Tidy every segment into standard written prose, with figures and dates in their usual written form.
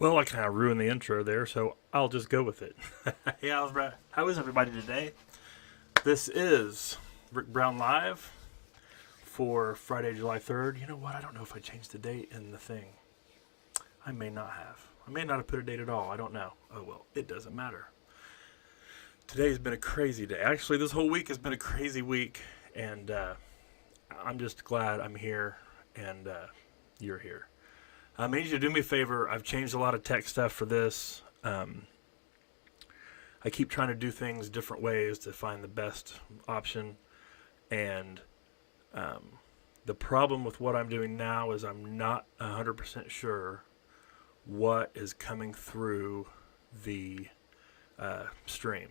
Well, I kind of ruined the intro there, so I'll just go with it. Yeah, how is everybody today? This is Rick Brown Live for Friday, July 3rd. You know what? I don't know if I changed the date in the thing. I may not have. I may not have put a date at all. I don't know. Oh, well, it doesn't matter. Today's been a crazy day. Actually, this whole week has been a crazy week, and I'm just glad I'm here and you're here. I need you to do me a favor. I've changed a lot of tech stuff for this. I keep trying to do things different ways to find the best option. And the problem with what I'm doing now is I'm not 100% sure what is coming through the stream.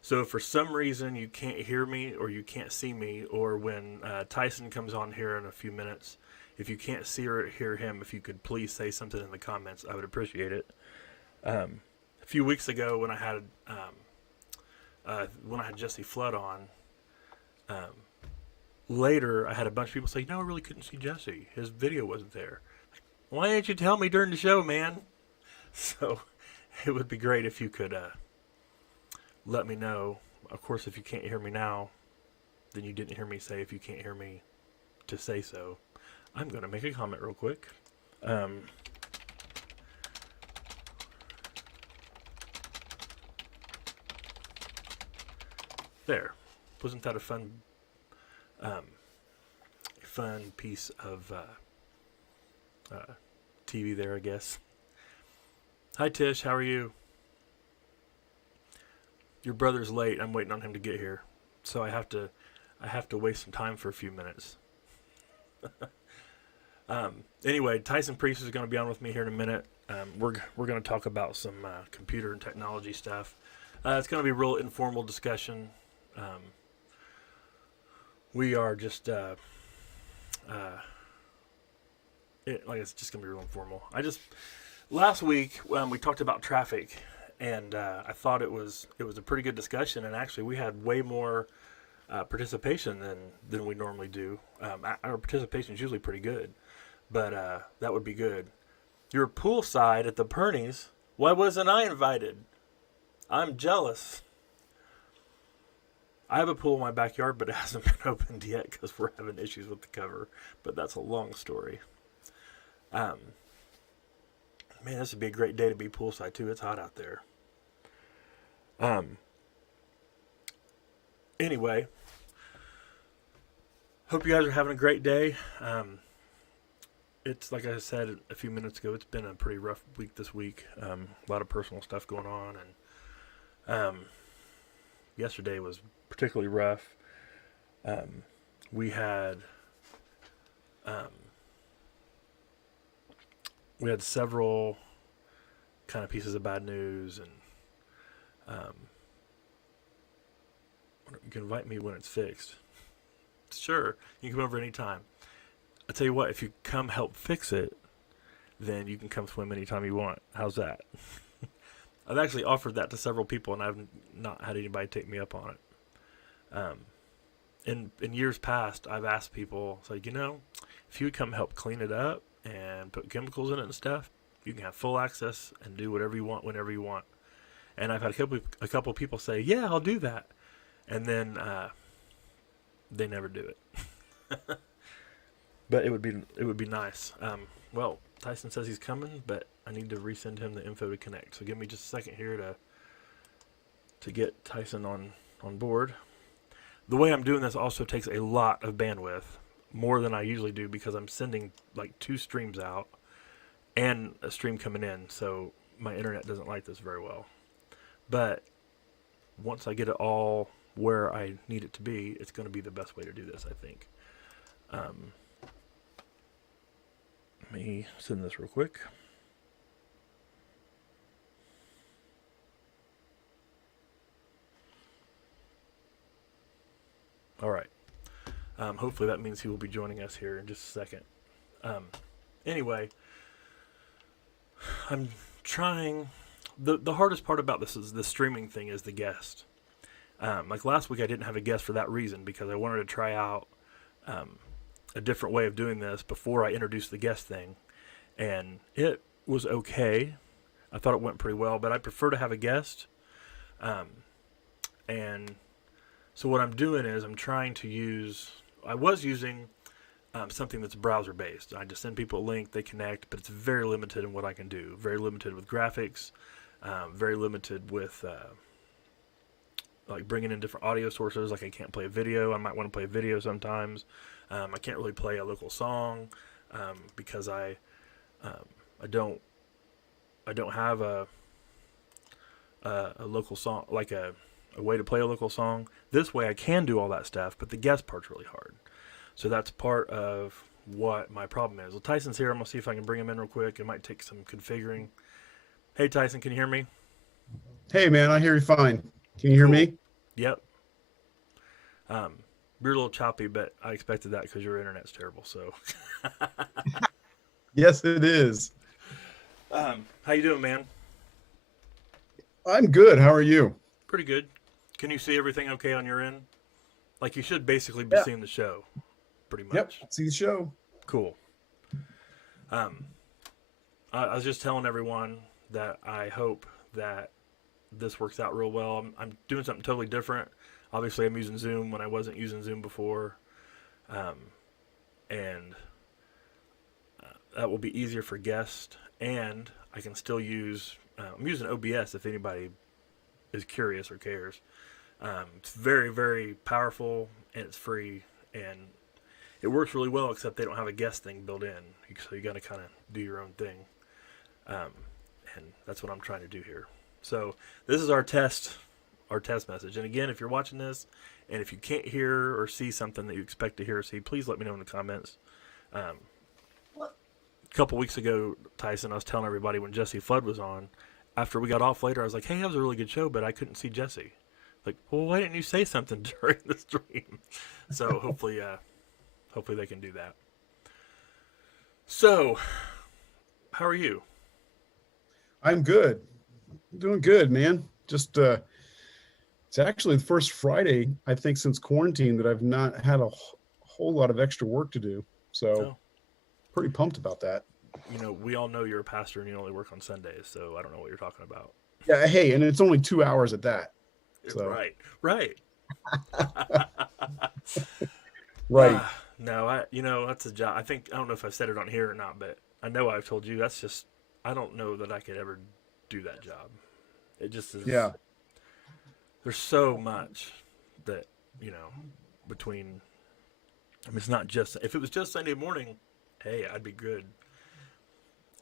So if for some reason you can't hear me or you can't see me, or when Tyson comes on here in a few minutes, if you can't see or hear him, if you could please say something in the comments, I would appreciate it. A few weeks ago, when I had Jesse Flood on, later I had a bunch of people say, "No, I really couldn't see Jesse. His video wasn't there." Why didn't you tell me during the show, man? So it would be great if you could let me know. Of course, if you can't hear me now, then you didn't hear me say. If you can't hear me, to say so. I'm going to make a comment real quick. There. Wasn't that a fun piece of TV there, I guess? Hi, Tish. How are you? Your brother's late. I'm waiting on him to get here. So I have to waste some time for a few minutes. Anyway, Tyson Priest is going to be on with me here in a minute. We're going to talk about some computer and technology stuff. It's going to be a real informal discussion. We are just it's just going to be real informal. Last week we talked about traffic, and I thought it was a pretty good discussion, and actually we had way more participation than we normally do. Our participation is usually pretty good. But that would be good. You're poolside at the Pernies. Why wasn't I invited? I'm jealous. I have a pool in my backyard, but it hasn't been opened yet because we're having issues with the cover. But that's a long story. Man, this would be a great day to be poolside too. It's hot out there. Anyway, hope you guys are having a great day. It's like I said a few minutes ago, it's been a pretty rough week this week. A lot of personal stuff going on, and yesterday was particularly rough. We had several kind of pieces of bad news, and you can invite me when it's fixed. Sure, you can come over anytime. I tell you what, if you come help fix it, then you can come swim anytime you want. How's that? I've actually offered that to several people, and I've not had anybody take me up on it. In years past, I've asked people, it's like, if you would come help clean it up and put chemicals in it and stuff, you can have full access and do whatever you want whenever you want. And I've had a couple people say, "Yeah, I'll do that," and then they never do it. But it would be nice. Well, Tyson says he's coming, but I need to resend him the info to connect. So give me just a second here to get Tyson on board. The way I'm doing this also takes a lot of bandwidth, more than I usually do, because I'm sending like 2 streams out and a stream coming in. So my internet doesn't like this very well. But once I get it all where I need it to be, it's going to be the best way to do this, I think. Let me send this real quick. All right. Hopefully that means he will be joining us here in just a second. Anyway, I'm trying. The hardest part about this is the streaming thing is the guest. Like last week, I didn't have a guest for that reason, because I wanted to try out a different way of doing this before I introduced the guest thing, and it was okay. I thought it went pretty well, but I prefer to have a guest. Um, and so what I'm doing is I was using something that's browser based. I just send people a link, they connect, but it's very limited in what I can do. Very limited with graphics, very limited with like bringing in different audio sources. Like I can't play a video. I might want to play a video sometimes. I can't really play a local song because I don't have a local song, like a way to play a local song. This way I can do all that stuff, but the guest part's really hard. So that's part of what my problem is. Well, Tyson's here. I'm going to see if I can bring him in real quick. It might take some configuring. Hey, Tyson, can you hear me? Hey, man, I hear you fine. Can you hear Cool. me? Yep. You're a little choppy, but I expected that because your internet's terrible. So, Yes, it is. how you doing, man? I'm good. How are you? Pretty good. Can you see everything okay on your end? Like you should basically be Yeah. seeing the show, pretty Yep. much. See the show. Cool. Um, I was just telling everyone that I hope that this works out real well. I'm doing something totally different. Obviously, I'm using Zoom when I wasn't using Zoom before, um, and that will be easier for guests. And I can still use. I'm using OBS if anybody is curious or cares. It's very, very powerful and it's free and it works really well. Except they don't have a guest thing built in, so you got to kind of do your own thing. Um, and that's what I'm trying to do here. So this is our test message. And again, if you're watching this, and if you can't hear or see something that you expect to hear or see, please let me know in the comments. A couple weeks ago, Tyson, I was telling everybody when Jesse Flood was on. After we got off later, I was like, "Hey, that was a really good show," but I couldn't see Jesse. Like, well, why didn't you say something during the stream? So hopefully they can do that. So, how are you? I'm good. Doing good, man. Just it's actually the first Friday, I think, since quarantine that I've not had a whole lot of extra work to do. So Oh, pretty pumped about that. we all know you're a pastor and you only work on Sundays, so I don't know what you're talking about. Yeah, hey, and it's only 2 hours at that. So Right, right. right. No, that's a job. I don't know if I've said it on here or not, but I know I've told you that's just, I don't know that I could ever do that job. It just is, Yeah. there's so much that, you know, between, I mean, it's not just, if it was just Sunday morning, hey, I'd be good.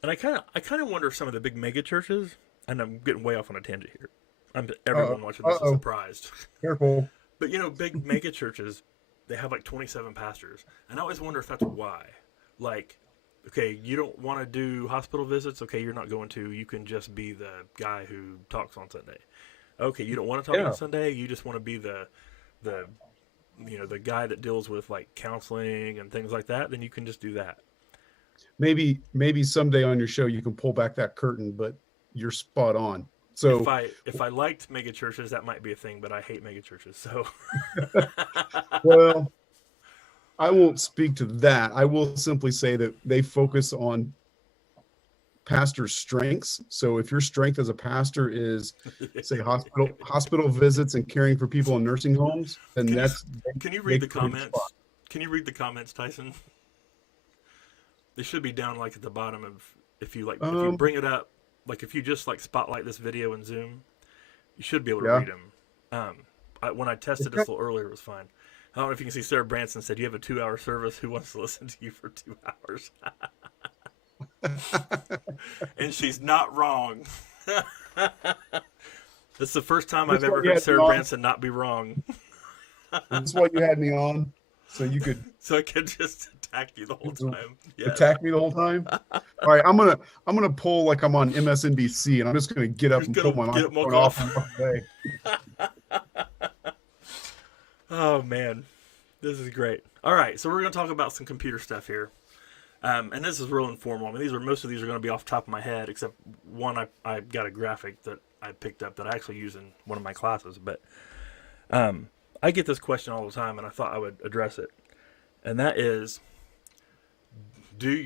And I kind of wonder if some of the big mega churches, and I'm getting way off on a tangent here. Uh-oh. Everyone watching this is Uh-oh. surprised. Careful. But big mega churches, they have like 27 pastors, and I always wonder if that's why. Like, okay, you don't want to do hospital visits. Okay, you're not going to. You can just be the guy who talks on Sunday. Okay, you don't want to talk Yeah. on Sunday. You just want to be the the guy that deals with like counseling and things like that. Then you can just do that. Maybe someday on your show you can pull back that curtain, but you're spot on. If So, I liked mega churches, that might be a thing. But I hate mega churches, so. well, I won't speak to that. I will simply say that they focus on pastor's strengths. So if your strength as a pastor is, say, hospital visits and caring for people in nursing homes, then Can you that's can you they read the create a comments? spot. Can you read the comments, Tyson? They should be down like at the bottom of if you Um, bring it up, like if you just like spotlight this video in Zoom, you should be able to yeah. read them. When I tested this a little earlier, it was fine. I don't know if you can see Sarah Branson said you have a 2-hour service. Who wants to listen to you for 2 hours? And she's not wrong. That's the first time I've That's why ever you heard had me Sarah on. Branson not be wrong. That's why you had me on, so you could So I could just attack you the whole time. Yes. attack me the whole time. All right, I'm gonna pull like I'm on MSNBC, and I'm just gonna get You're up just and pull gonna my get up, microphone walk off and off. walk away. Oh man, this is great. All right, so we're going to talk about some computer stuff here, and this is real informal. I mean, most of these are going to be off the top of my head, except one I got a graphic that I picked up that I actually use in one of my classes. But I get this question all the time, and I thought I would address it, and that is,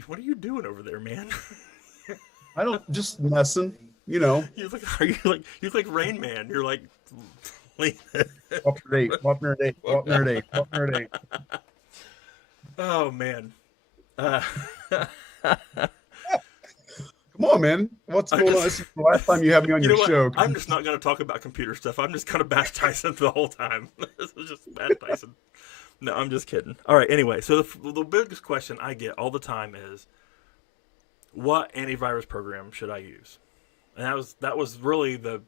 what are you doing over there, man? I don't just messing. you know, You look, are you look like Rain Man? You're like, Wapner 8, Wapner 8, Wapner 8, Wapner 8. oh man. Uh, Come on, man. What's I going on? just, This is the last time you have me on you your know what? show. I'm just not going to talk about computer stuff. I'm just going to bash Tyson the whole time. This is just bash Tyson. No, I'm just kidding. All right. Anyway, so the biggest question I get all the time is, what antivirus program should I use? And that was really the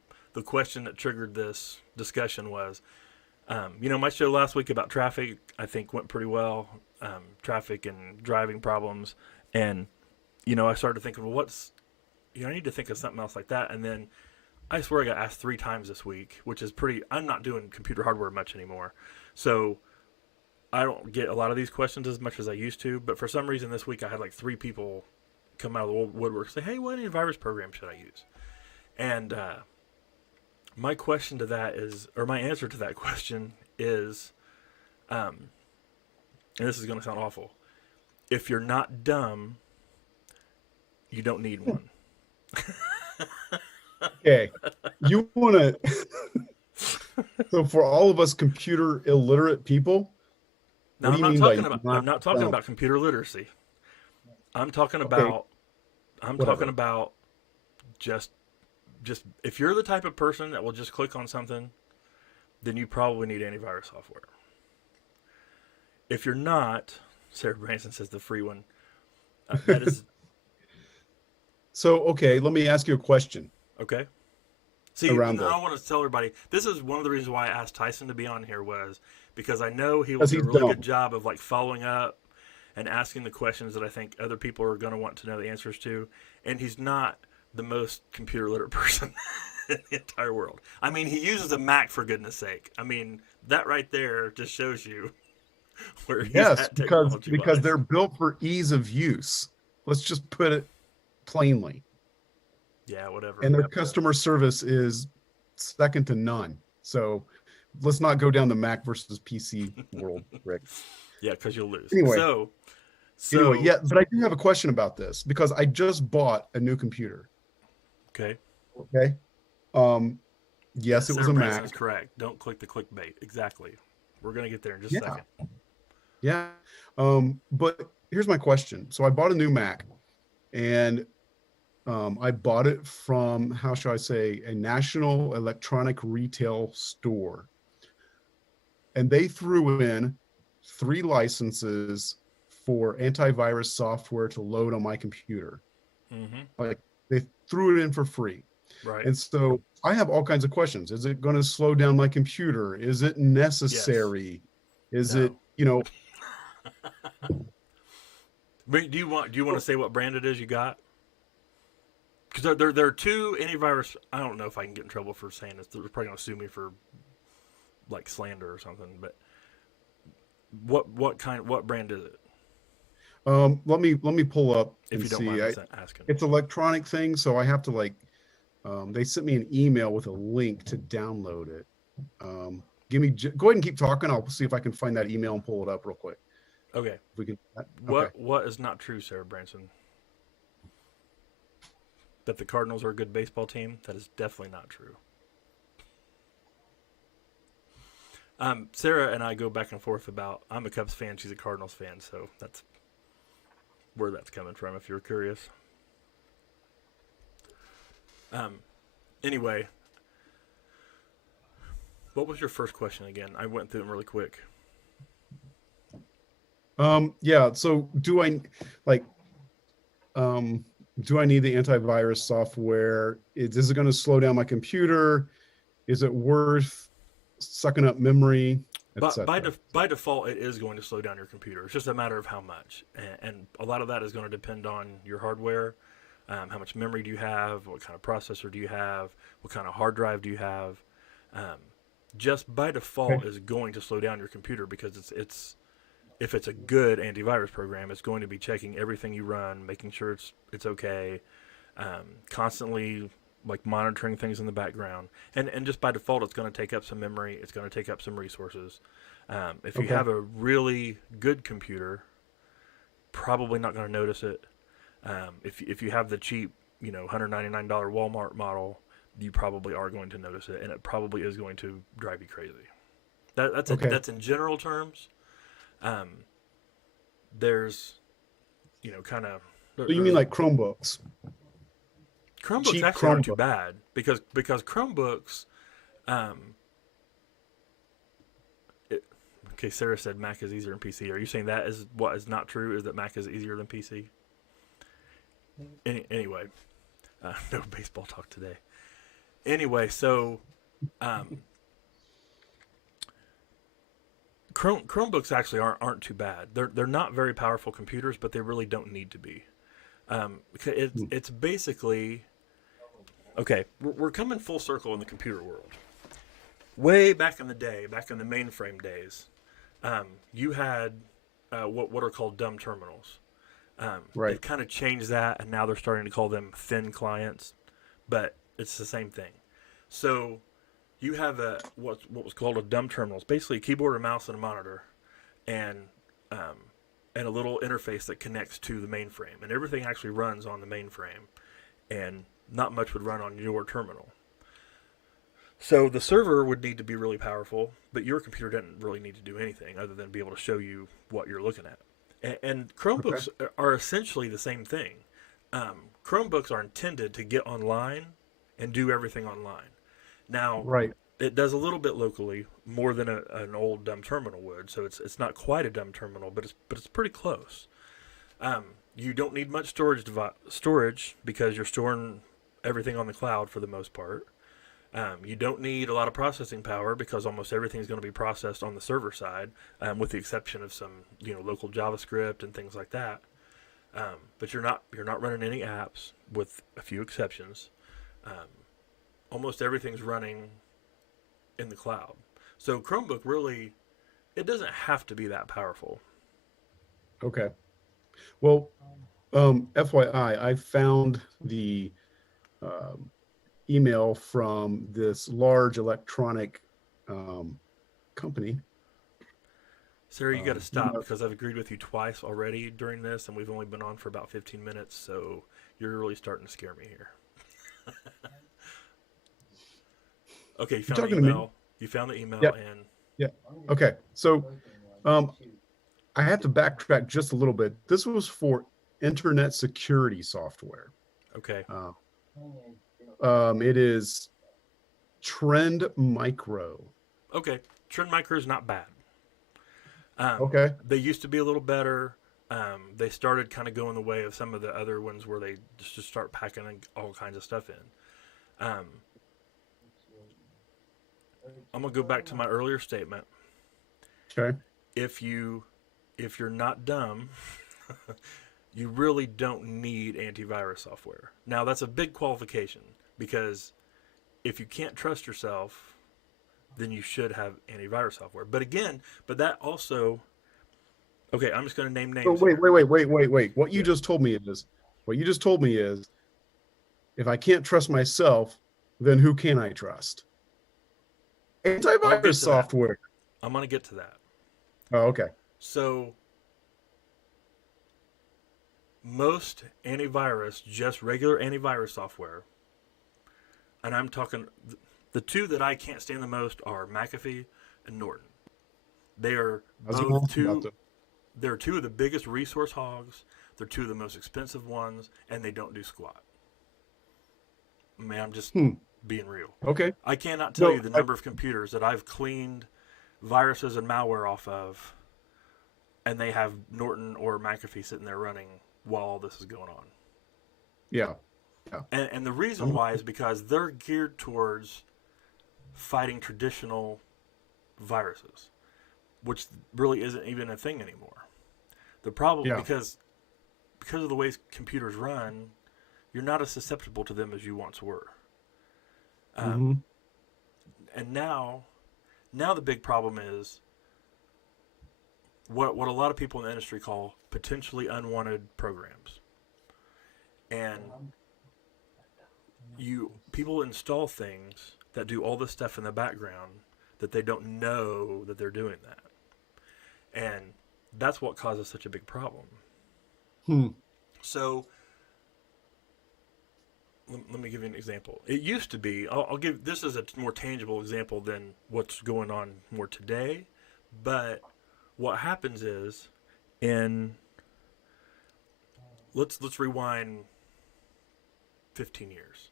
question that triggered this discussion was, my show last week about traffic, I think went pretty well. Traffic and driving problems, and I started thinking, well, I need to think of something else like that, and then I swear I got asked 3 times this week, which is pretty. I'm not doing computer hardware much anymore, so I don't get a lot of these questions as much as I used to. But for some reason this week I had like 3 people come out of the woodwork and say, "Hey, what antivirus program should I use?" And my question to that is, or my answer to that question is, and this is going to sound awful, if you're not dumb, you don't need one. Okay. You want to, so for all of us computer illiterate people, Now what do you mean by I'm not talking dumb? about computer literacy. I'm talking Okay, about I'm talking whatever. about just if you're the type of person that will just click on something, then you probably need antivirus software. If you're not, Sarah Branson says the free one. That is So, okay, let me ask you a question okay. See, around and this. I want to tell everybody this is one of the reasons why I asked Tyson to be on here was because I know he will Because do a he's really good dumb. job of like following up and asking the questions that I think other people are going to want to know the answers to. And he's not the most computer literate person in the entire world. I mean, he uses a Mac for goodness sake. I mean, that right there just shows you where he's Yes, at because technology because wise. they're built for ease of use. Let's just put it plainly. Yeah, whatever. And their customer service is second to none. So let's not go down the Mac versus PC world, Rick. Yeah, because you'll lose. Anyway, So yeah, but I do have a question about this because I just bought a new computer. okay. Okay. Um, yes, Yes, it was Sarah a Branson is Mac. correct. Don't click the clickbait. Exactly. We're gonna get there in just a Yeah, second. yeah. But here's my question. So I bought a new Mac and I bought it from, how shall I say, a national electronic retail store. And they threw in 3 licenses for antivirus software to load on my computer. Mm-hmm. Like they threw it in for free. Right. And so I have all kinds of questions. Is it going to slow down my computer? Is it Yes. necessary? Is it, No. But do you want to say what brand it is you got? Because there are 2 antivirus. I don't know if I can get in trouble for saying this. They're probably gonna sue me for like slander or something. But what brand is it? let me pull up If and you don't see. mind me asking. It's electronic thing, so I have to like they sent me an email with a link to download it. Go ahead and keep talking. I'll see if I can find that email and pull it up real quick. Okay. If we can. Okay. What is not true, Sarah Branson? That the Cardinals are a good baseball team? That is definitely not true. Sarah and I go back and forth about. I'm a Cubs fan. She's a Cardinals fan, so that's where that's coming from. If you're curious. Um. Anyway, what was your first question again? I went through them really quick. Yeah. So like um do I need the antivirus software? Is it going to slow down my computer? Is it worth sucking up memory, But etc.? by default, it is going to slow down your computer. It's just a matter of how much, and a lot of that is going to depend on your hardware. How much memory do you have? What kind of processor do you have? What kind of hard drive do you have? Um, just by default Okay. is going to slow down your computer because it's if it's a good antivirus program, it's going to be checking everything you run, making sure it's okay, constantly like monitoring things in the background, and just by default, it's going to take up some memory. It's going to take up some resources. If you Okay. have a really good computer, probably not going to notice it. If you have the cheap $199 Walmart model, you probably are going to notice it, and it probably is going to drive you crazy. Okay. That's in general terms. Um, there's kind of So you mean there's like Chromebooks, Chromebooks cheap actually aren't too Chromebook? bad because Chromebooks. Um, it, okay, Sarah said Mac is easier than PC. Are you saying that is what is not true? Is that Mac is easier than PC? Anyway, no baseball talk today. Anyway, so um, Chromebooks actually aren't too bad. They're not very powerful computers, but they really don't need to be. Hmm. It's basically okay. We're coming full circle in the computer world. Way back in the day, back in the mainframe days, you had what are called dumb terminals. They Right. kind of changed that, and now they're starting to call them thin clients, but it's the same thing. So you have what was called a dumb terminal. It's basically a keyboard, a mouse, and a monitor, and um, and a little interface that connects to the mainframe, and everything actually runs on the mainframe, and not much would run on your terminal. So the server would need to be really powerful, but your computer doesn't really need to do anything other than be able to show you what you're looking at. And Okay. Chromebooks are essentially the same thing. Chromebooks are intended to get online and do everything online. Now, Right. it does a little bit locally, more than an old dumb terminal would. So it's not quite a dumb terminal, but it's pretty close. Um, you don't need much storage because you're storing everything on the cloud for the most part. You don't need a lot of processing power because almost everything is going to be processed on the server side, with the exception of some local JavaScript and things like that. But you're not running any apps with a few exceptions. Um, Almost everything's running in the cloud. So Chromebook really it doesn't have to be that powerful. Okay. Well, FYI, I found the um, email from this large electronic um, company. Sarah, you got to You stop know, because I've agreed with you twice already during this, and we've only been on for about 15 minutes, so you're really starting to scare me here. Okay, you you're found the talking to me. email. You found the email, Yeah. and Yeah. Okay. So um, I have to backtrack just a little bit. This was for internet security software. okay, Uh, it is Trend Micro. okay. Trend Micro is not bad. Okay. They used to be a little better. They started kind of going the way of some of the other ones where they just start packing all kinds of stuff in. Um, I'm gonna go back to my earlier statement. Okay. If you if you're not dumb, you really don't need antivirus software. Now that's a big qualification because if you can't trust yourself, then you should have antivirus software. But again, but that also okay. I'm just going to name So names wait, here. wait, wait, wait, wait, wait. Yeah, What you just told me is, if I can't trust myself, then who can I trust? I'll get Antivirus to that. software. I'm going to get to that. Oh, okay. So most antivirus, just regular antivirus software, and I'm talking the two that I can't stand the most are McAfee and Norton. They are I was going to both ask about two. the. They're two of the biggest resource hogs. They're two of the most expensive ones, and they don't do squat. Man, I'm just Hmm. being real. Okay. I cannot tell No, you the number of computers that I've cleaned viruses and malware off of, and they have Norton or McAfee sitting there running while all this is going on. yeah, yeah. And the reason I'm, why is because they're geared towards fighting traditional viruses, which really isn't even a thing anymore. The problem yeah. because of the way computers run, you're not as susceptible to them as you once were. Um, Hmm. and now the big problem is what a lot of people in the industry call potentially unwanted programs. And you people install things that do all this stuff in the background that they don't know that they're doing that. And that's what causes such a big problem. Hmm. So let me give you an example. It used to be. I'll give this as a more tangible example than what's going on more today. But what happens is, in let's rewind 15 years.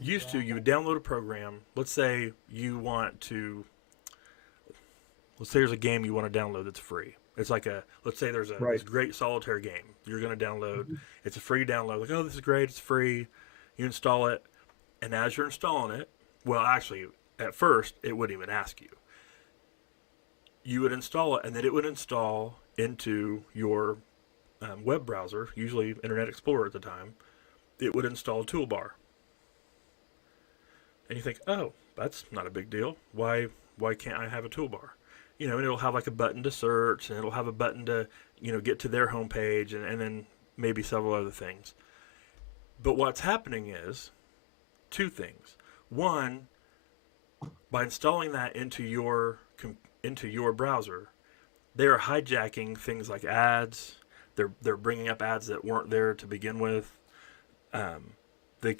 Used to, you would download a program. Let's say you want to. Let's say there's a game you want to download that's free. It's like let's say there's Right. this great solitaire game you're going to download. It's a free download. Like, oh, this is great. It's free. You install it, and as you're installing it, well, actually, at first it wouldn't even ask you. You would install it, and then it would install into your web browser, usually Internet Explorer at the time. It would install a toolbar, and you think, oh, that's not a big deal. Why can't I have a toolbar? And it'll have like a button to search, and it'll have a button to get to their homepage, and then maybe several other things. But what's happening is two things. One, by installing that into your browser, they are hijacking things like ads. They're bringing up ads that weren't there to begin with. They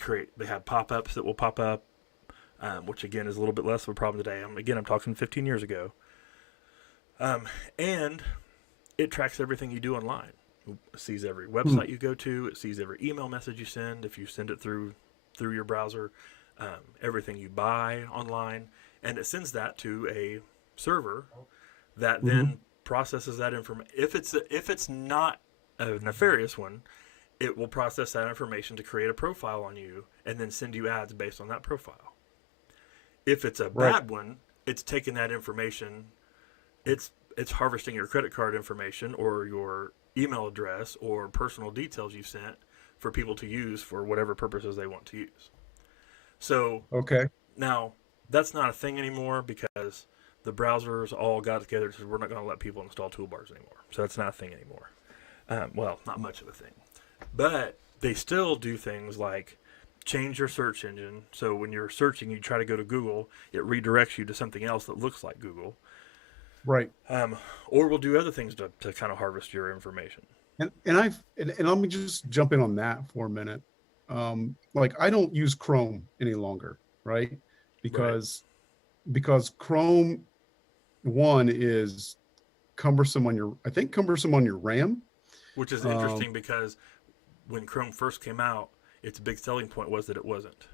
have pop-ups that will pop up, which again is a little bit less of a problem today. I'm talking 15 years ago. And it tracks everything you do online. It sees every website you go to. It sees every email message you send if you send it through your browser. Everything you buy online, and it sends that to a server that then processes that information. If it's not a nefarious one, it will process that information to create a profile on you and then send you ads based on that profile. If it's a bad one, it's taking that information. It's harvesting your credit card information or your email address or personal details you sent for people to use for whatever purposes they want to use. So now that's not a thing anymore because the browsers all got together and said we're not going to let people install toolbars anymore. So that's not a thing anymore. Well, not much of a thing. But they still do things like change your search engine. So when you're searching, you try to go to Google, it redirects you to something else that looks like Google. Right. Or we'll do other things to kind of harvest your information. And let me just jump in on that for a minute. Like I don't use Chrome any longer, right? Because Chrome one is cumbersome on your RAM. Which is interesting because when Chrome first came out, its big selling point was that it wasn't.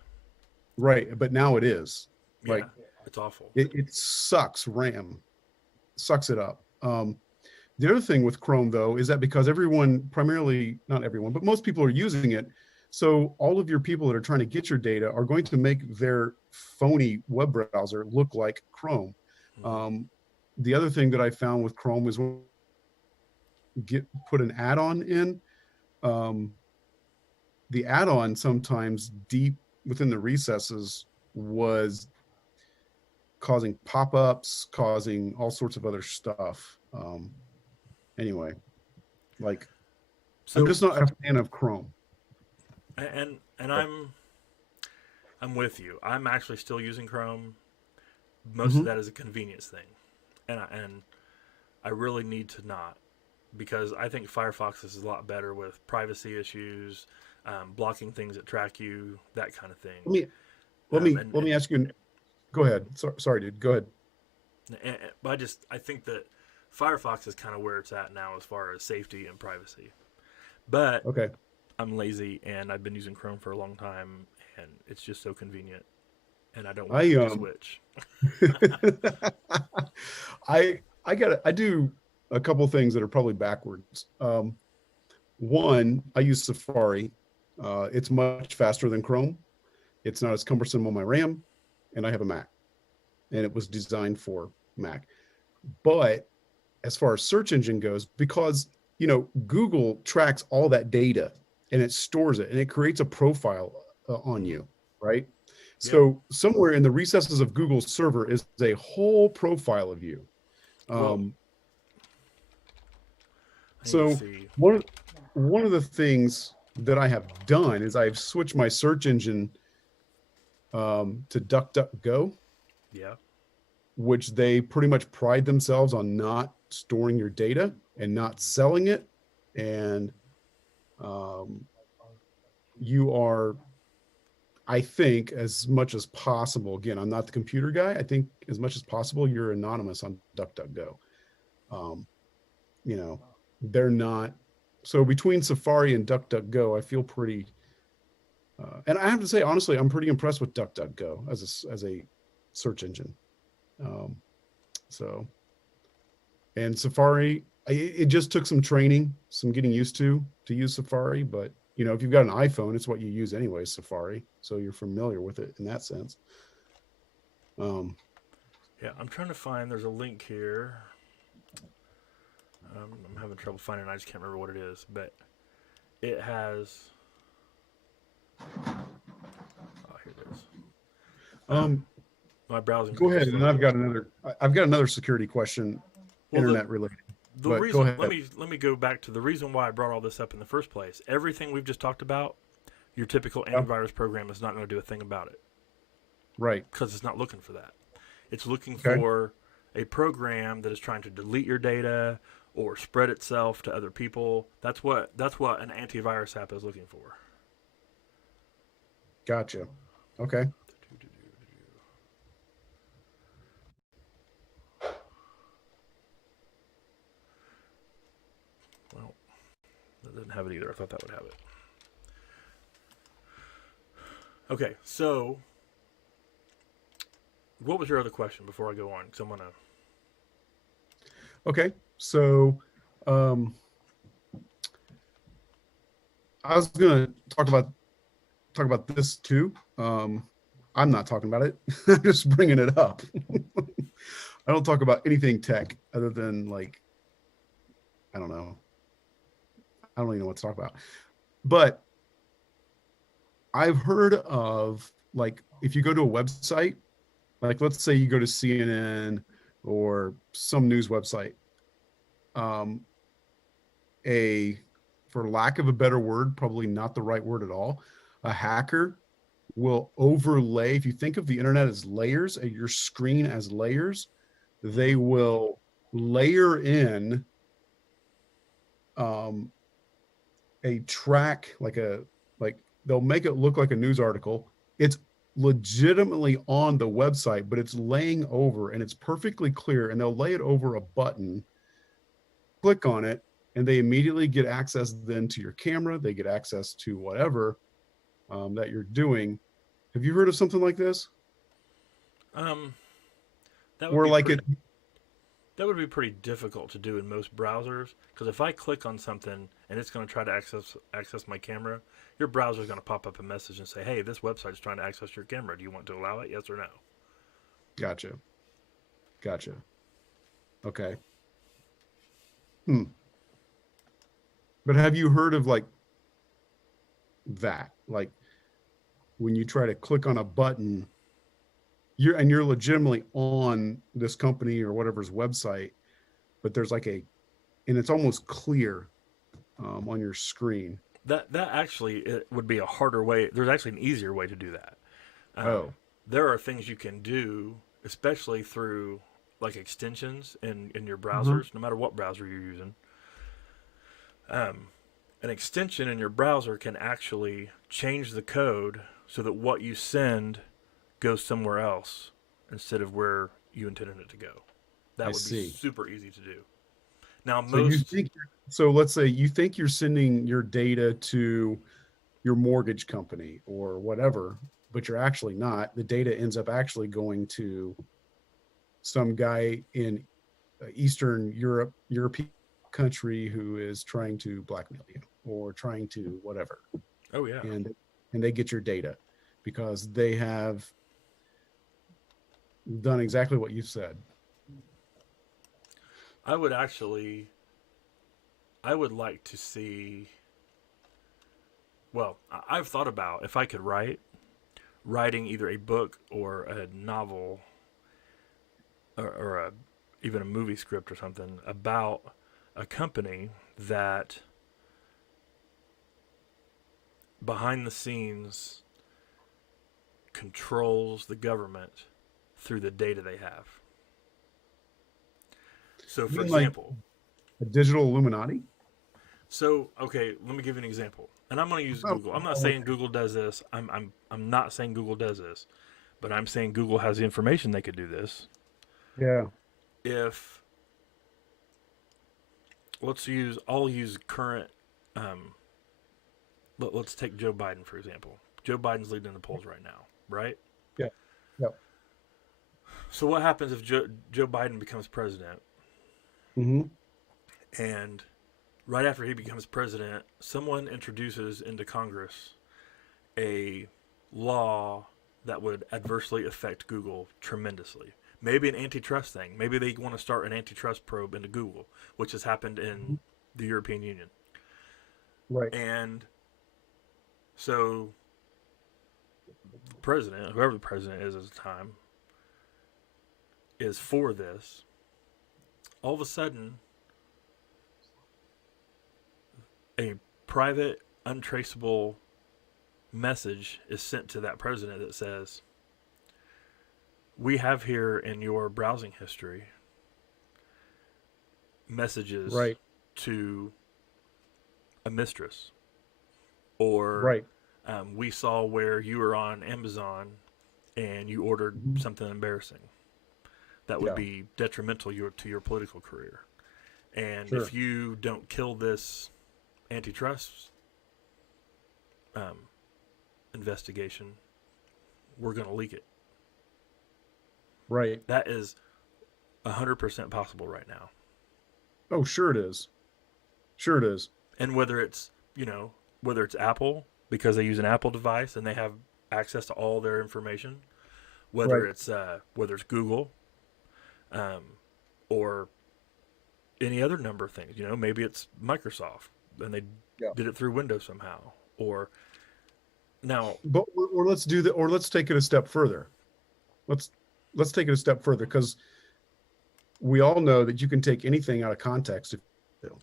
Right, but now it is. Yeah, like it's awful. It sucks RAM. Sucks it up. The other thing with Chrome, though, is that because primarily, not everyone, but most people are using it, so all of your people that are trying to get your data are going to make their phony web browser look like Chrome. The other thing that I found with Chrome is when you put an add-on in, the add-on sometimes deep within the recesses was causing pop-ups, causing all sorts of other stuff. Anyway, I'm just not a fan of Chrome. And I'm with you. I'm actually still using Chrome. Most of that is a convenience thing, and I really need to not, because I think Firefox is a lot better with privacy issues, blocking things that track you, that kind of thing. Let me ask you. Go ahead. Sorry, dude. Go ahead. But I think that Firefox is kind of where it's at now as far as safety and privacy. But I'm lazy and I've been using Chrome for a long time, and it's just so convenient, and I don't want to switch. I do a couple things that are probably backwards. One, I use Safari. It's much faster than Chrome. It's not as cumbersome on my RAM, and I have a Mac, and it was designed for Mac. But as far as search engine goes, because Google tracks all that data and it stores it and it creates a profile on you, right? Yeah. So somewhere in the recesses of Google's server is a whole profile of you. So one of the things that I have done is I've switched my search engine to DuckDuckGo. Yeah. Which they pretty much pride themselves on not storing your data and not selling it. And you are, I think, as much as possible. Again, I'm not the computer guy. I think as much as possible, you're anonymous on DuckDuckGo. Um, you know, they're not. So between Safari and DuckDuckGo, I feel pretty. And I have to say, honestly, I'm pretty impressed with DuckDuckGo as a search engine. Um, so, and Safari, it just took some training, some getting used to use Safari. But if you've got an iPhone, it's what you use anyway, Safari. So you're familiar with it in that sense. Yeah, I'm trying to find. There's a link here. I'm having trouble finding it. I just can't remember what it is, but it has. Oh, here it is. My browsing. Go ahead, and I've got another security question, Well, internet related. The But go reason ahead. let me go back to the reason why I brought all this up in the first place. Everything we've just talked about, your typical Yeah. antivirus program is not going to do a thing about it Right. because it's not looking for that. It's looking Okay. for a program that is trying to delete your data or spread itself to other people. That's what an antivirus app is looking for. Gotcha. Okay. Well, that doesn't have it either. I thought that would have it. Okay, so what was your other question before I go on? Because I'm gonna. Okay. So, I was gonna talk about this too. I'm not talking about it. I'm just bringing it up. I don't talk about anything tech other than like, I don't know. I don't even know what to talk about. But I've heard of, like, if you go to a website, like let's say you go to CNN or some news website, um, a for lack of a better word, probably not the right word at all, a hacker will overlay. If you think of the internet as layers, your screen as layers, they will layer in um, a track, like they'll make it look like a news article. It's legitimately on the website, but it's laying over and it's perfectly clear, and they'll lay it over a button, click on it, and they immediately get access then to your camera. They get access to whatever that you're doing. Have you heard of something like this? Um, that would Or be like it? pretty. That would be pretty difficult to do in most browsers because if I click on something and it's going to try to access my camera, your browser is going to pop up a message and say, "Hey, this website is trying to access your camera. Do you want to allow it? Yes or no?" Gotcha. Gotcha. Okay. Hmm. But have you heard of like that? Like when you try to click on a button, you're legitimately on this company or whatever's website, but there's like and it's almost clear on your screen. That actually it would be a harder way. There's actually an easier way to do that. Um, Oh. there are things you can do, especially through like extensions in your Mhm. browsers, no matter what browser you're using. Um, an extension in your browser can actually change the code so that what you send goes somewhere else instead of where you intended it to go. I That would be see. super easy to do. Now, So you most, think so let's say you think you're sending your data to your mortgage company or whatever, but you're actually not. The data ends up actually going to some guy in Eastern European country who is trying to blackmail you or trying to whatever, oh yeah, and they get your data because they have done exactly what you said. I would actually, I would like to see. Well, I've thought about if I could writing either a book or a novel or even a movie script or something about a company that behind the scenes controls the government through the data they have. So, You for mean like example, a digital Illuminati? so okay, let me give you an example. and I'm going to use Oh, Google. I'm not saying Google does this. I'm not saying Google does this, but I'm saying Google has the information they could do this. yeah. If I'll use current. Um, let's take Joe Biden for example. Joe Biden's leading the polls right now, right? Yeah. Yeah. So what happens if Joe Biden becomes president, Hmm. and right after he becomes president, someone introduces into Congress a law that would adversely affect Google tremendously? Maybe an antitrust thing. Maybe they want to start an antitrust probe into Google, which has happened in the European Union. Right. And so the president, whoever the president is at the time, is for this. All of a sudden, a private, untraceable message is sent to that president that says, we have here in your browsing history messages Right. to a mistress, or Right. we saw where you were on Amazon and you ordered Mhm. something embarrassing that would Yeah. be detrimental to your political career. And Sure. if you don't kill this antitrust investigation, we're going to leak it. Right. That is 100% possible right now. Oh, sure it is. Sure it is. And whether it's, whether it's Apple because they use an Apple device and they have access to all their information, Right. whether it's Google, or any other number of things. Maybe it's Microsoft and they Yeah. did it through Windows somehow. Or now, But or let's do that, or let's take it a step further. Let's let's take it a step further because we all know that you can take anything out of context if you do,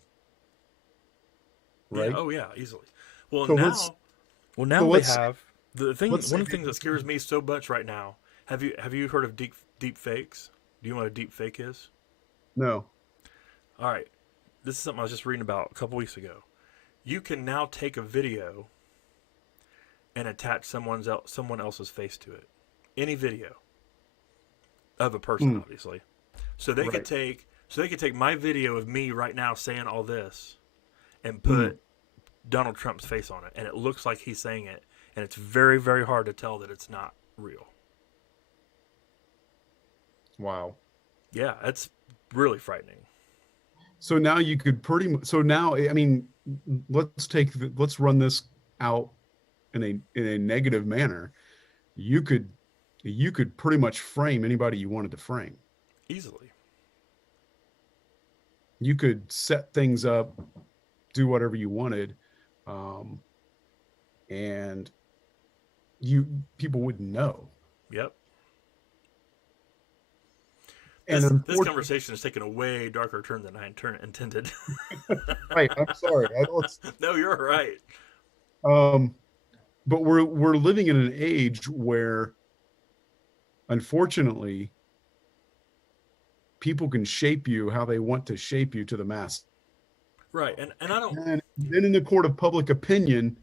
yeah, right? oh yeah, easily. Well, So let's now, well now so they let's have the thing. let's say One of the things that scares me so much right now. Have you heard of deep fakes? Do you know what a deep fake is? no. All right, this is something I was just reading about a couple weeks ago. You can now take a video and attach someone else's face to it. Any video of a person, Mm, obviously. So they could right. take my video of me right now saying all this and Mm, put Donald Trump's face on it, and it looks like he's saying it, and it's very, very hard to tell that it's not real. wow. Yeah, it's really frightening. So now you could pretty much, so now I mean let's run this out in a negative manner. You could you could pretty much frame anybody you wanted to frame. Easily. You could set things up, do whatever you wanted, um, and you people wouldn't know. Yep. And This unfortunately, conversation has taken a way darker turn than I intended. right, I'm sorry. No, you're right. Um, but we're living in an age where, unfortunately, people can shape you how they want to shape you to the mass. Right, and I don't. And then in the court of public opinion,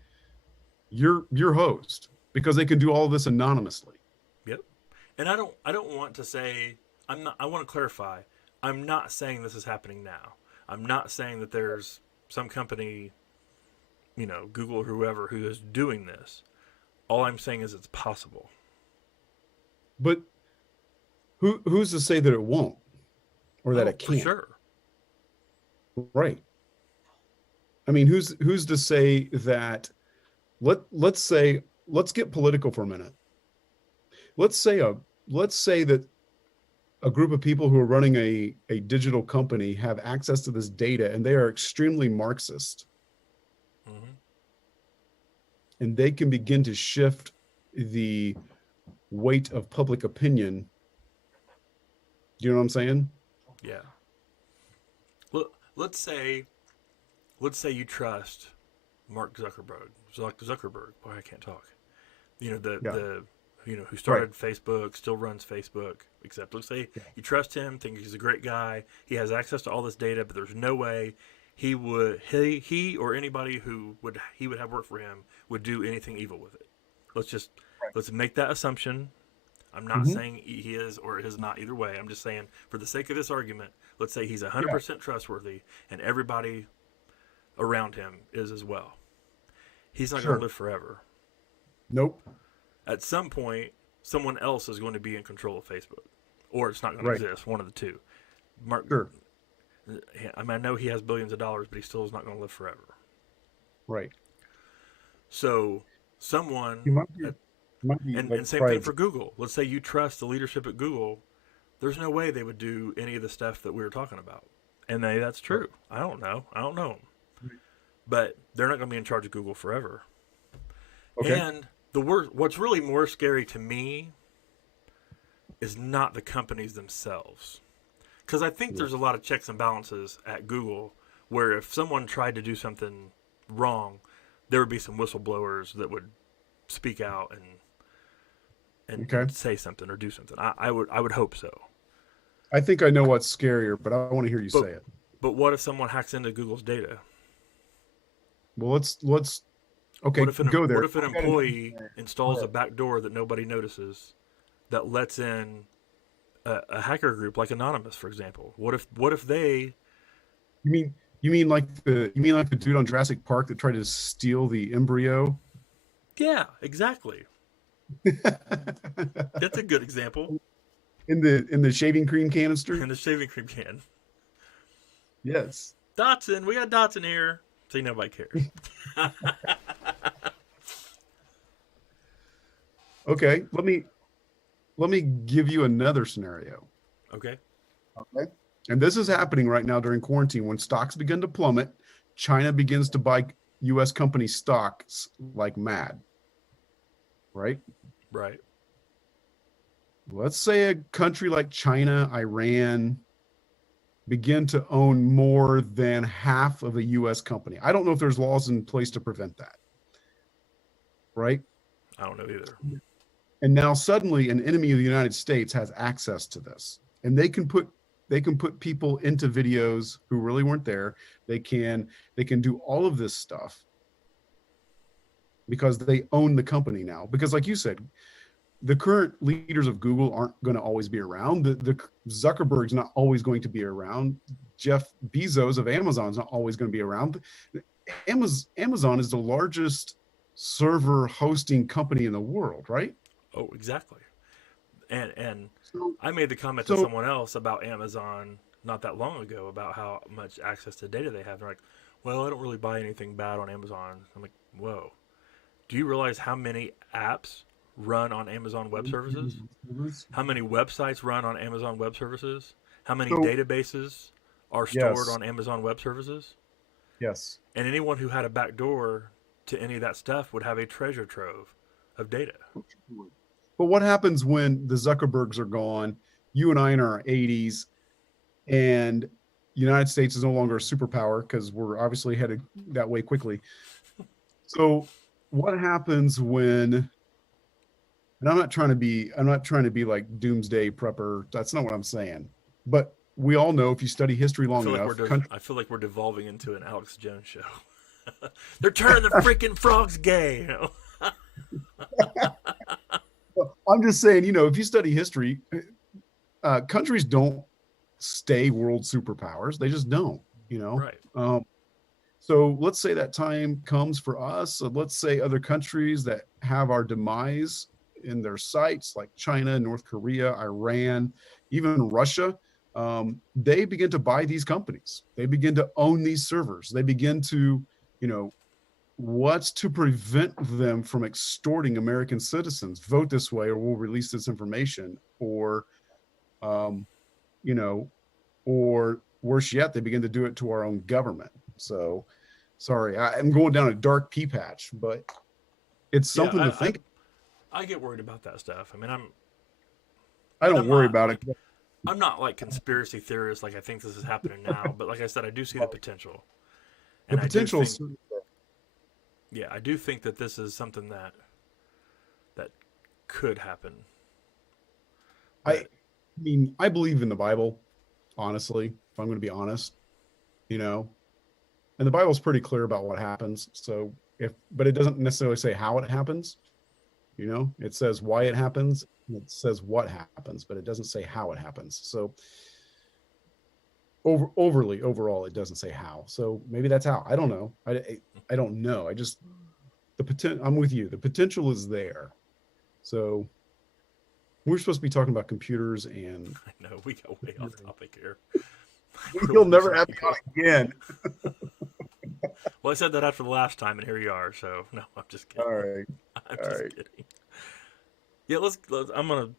you're your host because they can do all this anonymously. Yep. And I don't want to say I'm not I want to clarify. I'm not saying this is happening now. I'm not saying that there's some company, Google or whoever who is doing this. All I'm saying is it's possible. But who's to say that it won't or that Oh, it for can't? sure. Right. I mean, who's to say that let's say let's get political for a minute. Let's say a let's say that a group of people who are running a digital company have access to this data and they are extremely Marxist Hmm. and they can begin to shift the weight of public opinion. Do you know what I'm saying? Yeah. Look, let's say you trust Mark Zuckerberg. Zuckerberg. Boy, I can't talk. The Yeah. the who Right. started Facebook, still runs Facebook. Except let's say Yeah. you trust him, think he's a great guy. He has access to all this data, but there's no way he or anybody who he would have work for him would do anything evil with it. Let's just let's make that assumption. I'm not Hmm. saying he is or is not either way. I'm just saying for the sake of this argument, let's say he's Yeah. 100% trustworthy and everybody around him is as well. He's not going to Sure. live forever. Nope. At some point, someone else is going to be in control of Facebook, or it's not going to Right. exist. One of the two. Mark, Sure. I mean, I know he has billions of dollars, but he still is not going to live forever. Right. So, someone, You might be and like same thing pride. for Google. Let's say you trust the leadership at Google. There's no way they would do any of the stuff that we were talking about. And maybe that's Right. true. I don't know. I don't know. But they're not going to be in charge of Google forever. Okay. And the worst, what's really more scary to me is not the companies themselves. Because I think Yeah. there's a lot of checks and balances at Google where if someone tried to do something wrong, there would be some whistleblowers that would speak out and Okay. say something or do something. I would hope so. I think I know what's scarier, but I want to hear you But say it. but what if someone hacks into Google's data? Well, let's okay, go What there. if an I've got another employee scenario. Go installs a ahead. back door that nobody notices that lets in a hacker group like Anonymous, for example? What if they? You mean you mean like the dude on Jurassic Park that tried to steal the embryo? Yeah, exactly. That's a good example. In the shaving cream canister? In the shaving cream can. Yes. Dotson, we got Dotson here. See, nobody cares. Okay, let me give you another scenario. Okay. Okay. And this is happening right now during quarantine when stocks begin to plummet. China begins to buy US company stocks like mad, right? Right. Let's say a country like China, Iran begin to own more than half of a US company. I don't know if there's laws in place to prevent that, right? I don't know either. And now suddenly an enemy of the United States has access to this. And they can put people into videos who really weren't there. They can do all of this stuff because they own the company now. Because like you said, the current leaders of Google aren't going to always be around. The Zuckerberg's not always going to be around. Jeff Bezos of Amazon is not always going to be around. Amazon is the largest server hosting company in the world, right? Oh, exactly. And So, I made the comment to so someone else about Amazon not that long ago about how much access to data they have. They're like, "Well, I don't really buy anything bad on Amazon." I'm like, "Whoa. Do you realize how many apps run on Amazon Web Services? How many websites run on Amazon Web Services? How many so databases are stored yes, on Amazon Web Services?" yes. And anyone who had a backdoor to any of that stuff would have a treasure trove of data. But what happens when the Zuckerbergs are gone? You and I in our 80s, and the United States is no longer a superpower because we're obviously headed that way quickly. So what happens when, and I'm not trying to be like doomsday prepper. That's not what I'm saying. But we all know if you study history I long feel like enough, country, I feel like we're devolving into an Alex Jones show. They're turning the freaking frogs gay. I'm just saying, if you study history, countries don't stay world superpowers. They just don't, you know. Right. So let's say that time comes for us. So let's say other countries that have our demise in their sights, like China, North Korea, Iran, even Russia, they begin to buy these companies. They begin to own these servers. They begin to, you know, what's to prevent them from extorting American citizens? Vote this way, or we'll release this information, or, um, you know, or worse yet, they begin to do it to our own government. So, sorry, I'm going down a dark pea patch, but it's Yeah, something to think. I get worried about that stuff. I mean, I and don't I'm worry not about it. like I'm not like conspiracy theorist like I think this is happening now, but like I said, I do see the potential. The And I do potential think is, yeah, I do think that this is something that could happen. I But mean, I believe in the Bible, honestly, if I'm going to be honest, you know. And the Bible's pretty clear about what happens. So but it doesn't necessarily say how it happens. It says why Yeah. it happens. It says what happens, but it doesn't say how it happens. So overall, it doesn't say how. So maybe that's how. I don't know. I don't know. I just the potential. I'm with you. The potential is there. So we're supposed to be talking about computers and I know we got way off topic here. We're you'll never losing have me on people. again. Well, I said that after the last time, and here you are. So no, I'm just All kidding. right. I'm All just right. kidding. Yeah, let's. I'm gonna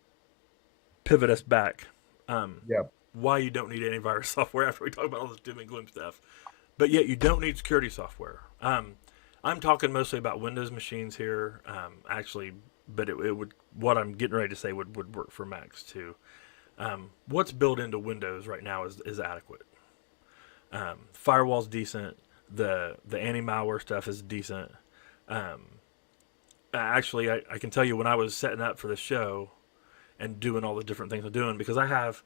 pivot us back. Um, Yeah. why you don't need antivirus software after we talk about all this doom and gloom stuff, but yet you don't need security software. I'm talking mostly about Windows machines here, actually, but it would what I'm getting ready to say would work for Macs too. What's built into Windows right now is adequate. Firewall's decent. The anti malware stuff is decent. Um, actually, I can tell you when I was setting up for the show and doing all the different things I'm doing because I have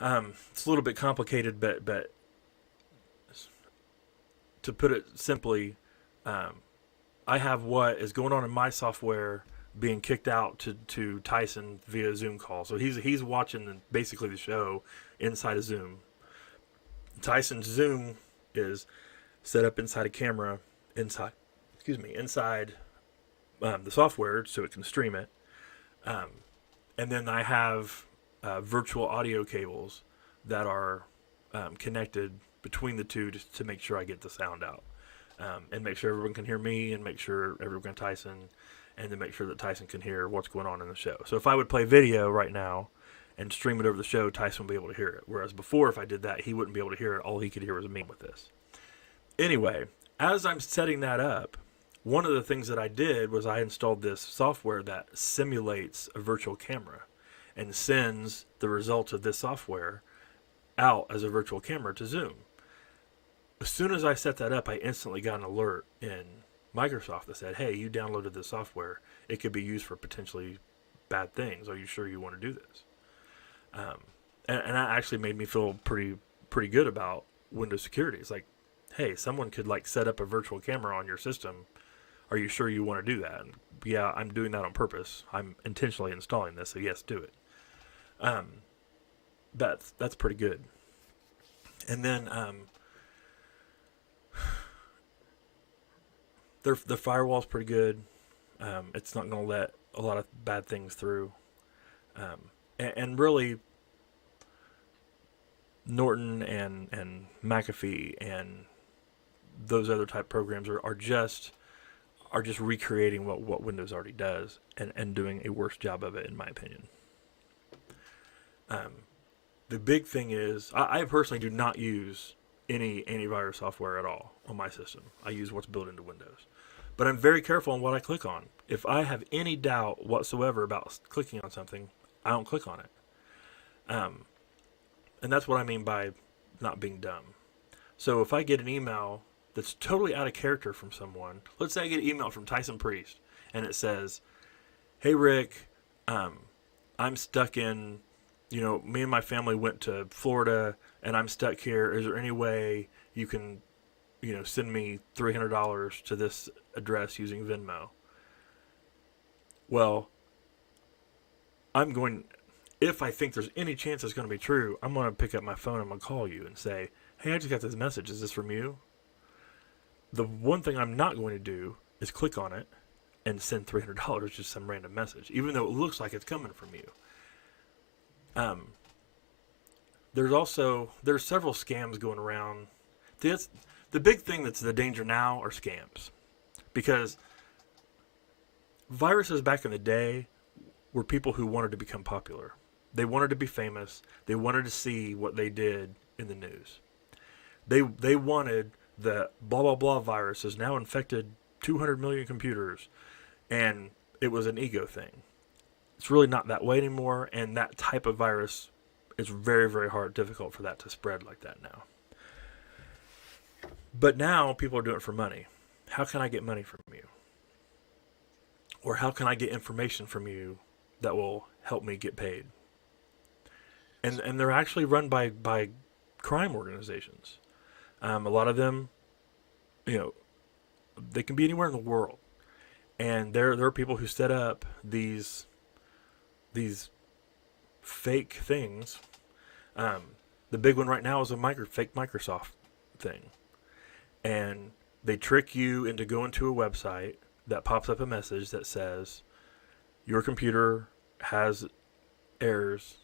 it's a little bit complicated, but to put it simply, um, I have what is going on in my software being kicked out to Tyson via Zoom call. So he's watching basically the show inside of Zoom. Tyson's Zoom is set up inside a camera inside the software so it can stream it. Um, and then I have virtual audio cables that are connected between the two to make sure I get the sound out. And make sure everyone can hear me and make sure everyone can Tyson and to make sure that Tyson can hear what's going on in the show. So if I would play video right now and stream it over the show, Tyson would be able to hear it. Whereas before, if I did that, he wouldn't be able to hear it. All he could hear was me with this. Anyway, as I'm setting that up, one of the things that I did was I installed this software that simulates a virtual camera and sends the results of this software out as a virtual camera to Zoom. As soon as I set that up, I instantly got an alert in Microsoft that said, hey, you downloaded this software. It could be used for potentially bad things. Are you sure you want to do this? And that actually made me feel pretty good about Windows security. It's like, hey, someone could like set up a virtual camera on your system. Are you sure you want to do that? And yeah, I'm doing that on purpose. I'm intentionally installing this, so yes, do it. That's pretty good. And then the firewall's pretty good. It's not going to let a lot of bad things through. And really, Norton and McAfee and those other type programs are just recreating what Windows already does and doing a worse job of it, in my opinion. The big thing is I personally do not use any antivirus software at all on my system. I use what's built into Windows. But I'm very careful on what I click on. If I have any doubt whatsoever about clicking on something, I don't click on it. And that's what I mean by not being dumb. So if I get an email that's totally out of character from someone, let's say I get an email from Tyson Priest, and it says, hey, Rick, I'm stuck in, me and my family went to Florida, and I'm stuck here. Is there any way you can, send me $300 to this address using Venmo? Well, if I think there's any chance it's going to be true, I'm going to pick up my phone and I'm going to call you and say, hey, I just got this message. Is this from you? The one thing I'm not going to do is click on it and send $300 just some random message, even though it looks like it's coming from you. There's several scams going around. The big thing that's the danger now are scams, because viruses back in the day were people who wanted to become popular. They wanted to be famous. They wanted to see what they did in the news. They wanted the blah blah blah virus has now infected 200 million computers, and it was an ego thing. It's really not that way anymore, and that type of virus is very, very difficult for that to spread like that now. But now people are doing it for money. How can I get money from you? Or how can I get information from you that will help me get paid? And they're actually run by crime organizations. A lot of them, you know, they can be anywhere in the world, and there are people who set up these fake things. Um, the big one right now is a fake Microsoft thing, and they trick you into going to a website that pops up a message that says your computer has errors.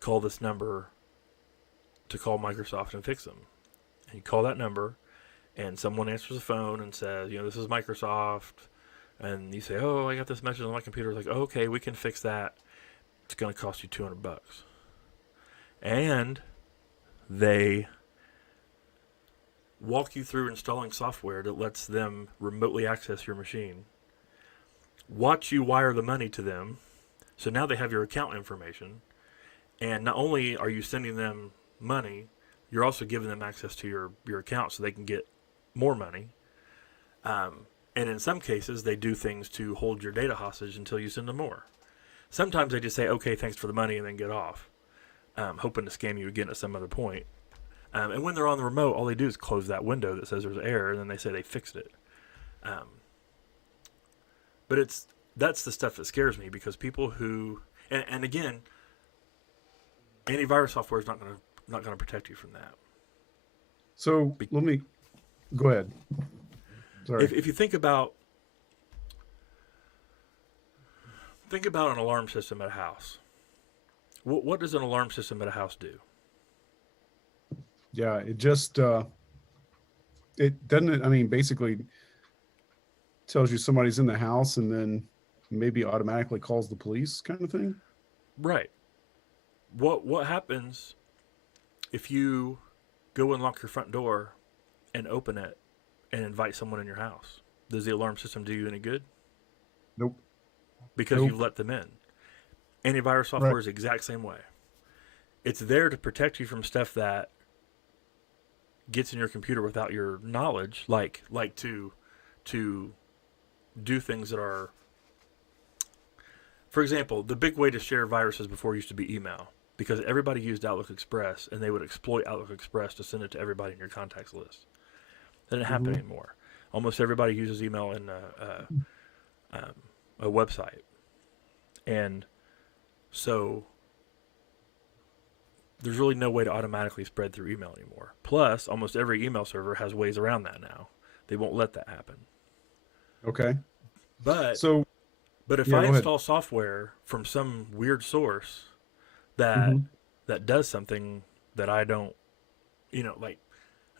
Call this number to call Microsoft and fix them. And you call that number, and someone answers the phone and says, this is Microsoft. And you say, oh, I got this message on my computer. It's like, oh, okay, we can fix that. It's going to cost you $200. And they walk you through installing software that lets them remotely access your machine, watch you wire the money to them. So now they have your account information. And not only are you sending them money, you're also giving them access to your account so they can get more money. And in some cases, they do things to hold your data hostage until you send them more. Sometimes they just say, okay, thanks for the money, and then get off, hoping to scam you again at some other point. And when they're on the remote, all they do is close that window that says there's an error, and then they say they fixed it. But that's the stuff that scares me, because people who, and again, antivirus software is not going to protect you from that. So let me go ahead. Sorry. If you think about an alarm system at a house, what does an alarm system at a house do? Yeah, it just it doesn't. I mean, basically tells you somebody's in the house, and then maybe automatically calls the police, kind of thing. Right. What happens if you go and lock your front door and open it and invite someone in your house? Does the alarm system do you any good? Nope. Because Nope. you've let them in. Antivirus software is the exact same way. It's there to protect you from stuff that gets in your computer without your knowledge, like to do things that are, for example, the big way to share viruses before used to be email, because everybody used Outlook Express, and they would exploit Outlook Express to send it to everybody in your contacts list. That doesn't happen anymore. Almost everybody uses email in a website. And so there's really no way to automatically spread through email anymore. Plus, almost every email server has ways around that now. They won't let that happen. Okay. But if yeah, I go ahead. install software from some weird source that Mm-hmm. that does something that I don't, like,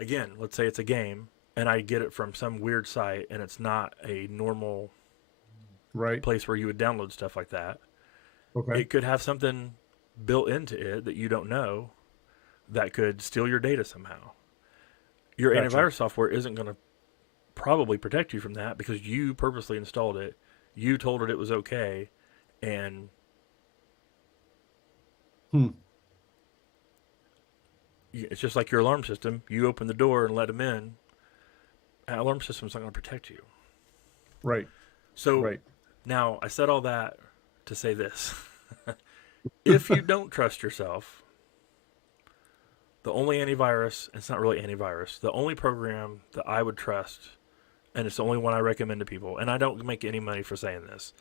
again, let's say it's a game and I get it from some weird site and it's not a normal Right. place where you would download stuff like that. Okay. It could have something built into it that you don't know that could steal your data somehow. Your Gotcha. antivirus software isn't going to probably protect you from that because you purposely installed it. You told it was okay, and Hmm. it's just like your alarm system. You open the door and let them in. An alarm system's not going to protect you. Right. So Right. now I said all that to say this. If you don't trust yourself, the only antivirus, it's not really antivirus, the only program that I would trust, and it's the only one I recommend to people, and I don't make any money for saying this.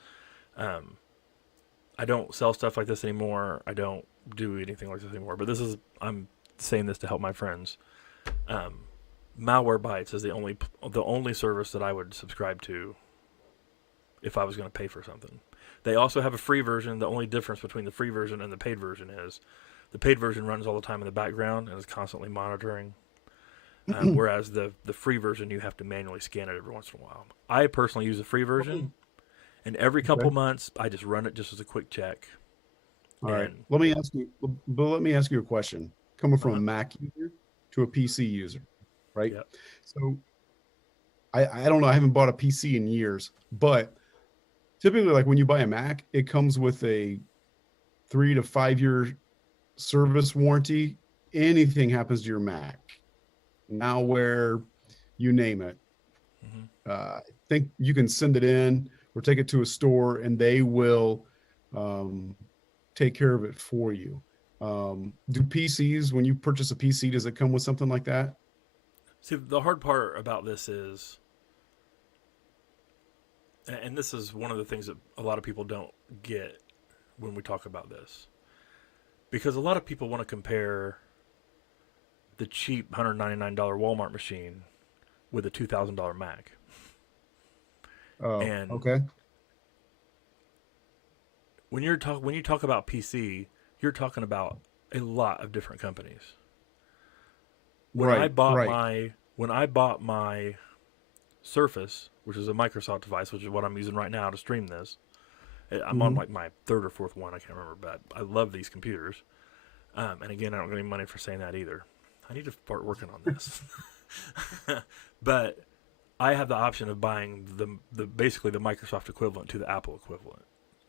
I don't sell stuff like this anymore. I don't do anything like this anymore. But I'm saying this to help my friends. Malwarebytes is the only service that I would subscribe to if I was going to pay for something. They also have a free version. The only difference between the free version and the paid version is the paid version runs all the time in the background and is constantly monitoring. Whereas the free version, you have to manually scan it every once in a while. I personally use the free version, and every couple Okay. months, I just run it just as a quick check. All right. And Let me ask you a question. Coming from a uh Mac user to a PC user, right? Yep. So I don't know. I haven't bought a PC in years, but typically, like when you buy a Mac, it comes with a 3 to 5 year service warranty. Anything happens to your Mac, malware, you name it. hmm I think you can send it in or take it to a store, and they will um, take care of it for you. Do PCs, when you purchase a PC, does it come with something like that? See, the hard part about this is, and this is one of the things that a lot of people don't get when we talk about this, because a lot of people want to compare the cheap $199 Walmart machine with a $2,000 Mac. Oh, And okay. when you talk about PC, you're talking about a lot of different companies. Right, right. When I bought my Surface, which is a Microsoft device, which is what I'm using right now to stream this. I'm on Hmm. like my third or fourth one, I can't remember, but I love these computers. And again, I don't get any money for saying that either. I need to start working on this. But I have the option of buying the basically the Microsoft equivalent to the Apple equivalent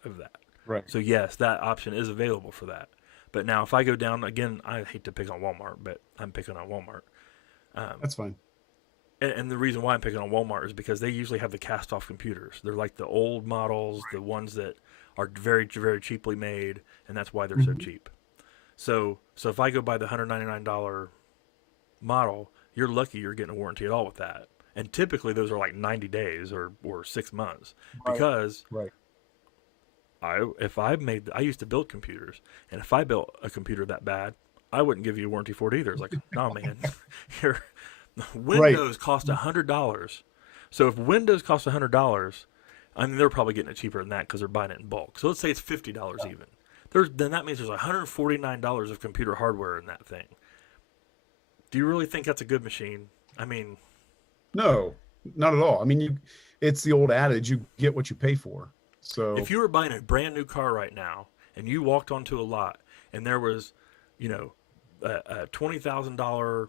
of that. Right. So yes, that option is available for that. But now if I go down again, I hate to pick on Walmart, but I'm picking on Walmart. Um, That's fine. and the reason why I'm picking on Walmart is because they usually have the cast off computers. They're like the old models, the ones that are very, very cheaply made, and that's why they're so Mhm. cheap. So if I go buy the $199 model, you're lucky you're getting a warranty at all with that. And typically those are like 90 days or 6 months Right. because Right. I used to build computers, and if I built a computer that bad, I wouldn't give you a warranty for it either. It's like, no, man, your Right. Windows cost $100. So if Windows costs $100, I mean they're probably getting it cheaper than that because they're buying it in bulk. So let's say it's $50 even. Then that means there's $149 of computer hardware in that thing. Do you really think that's a good machine? I mean, No, not at all. I mean, it's the old adage, you get what you pay for. if So, you were buying a brand new car right now and you walked onto a lot and there was, you know, a $20,000,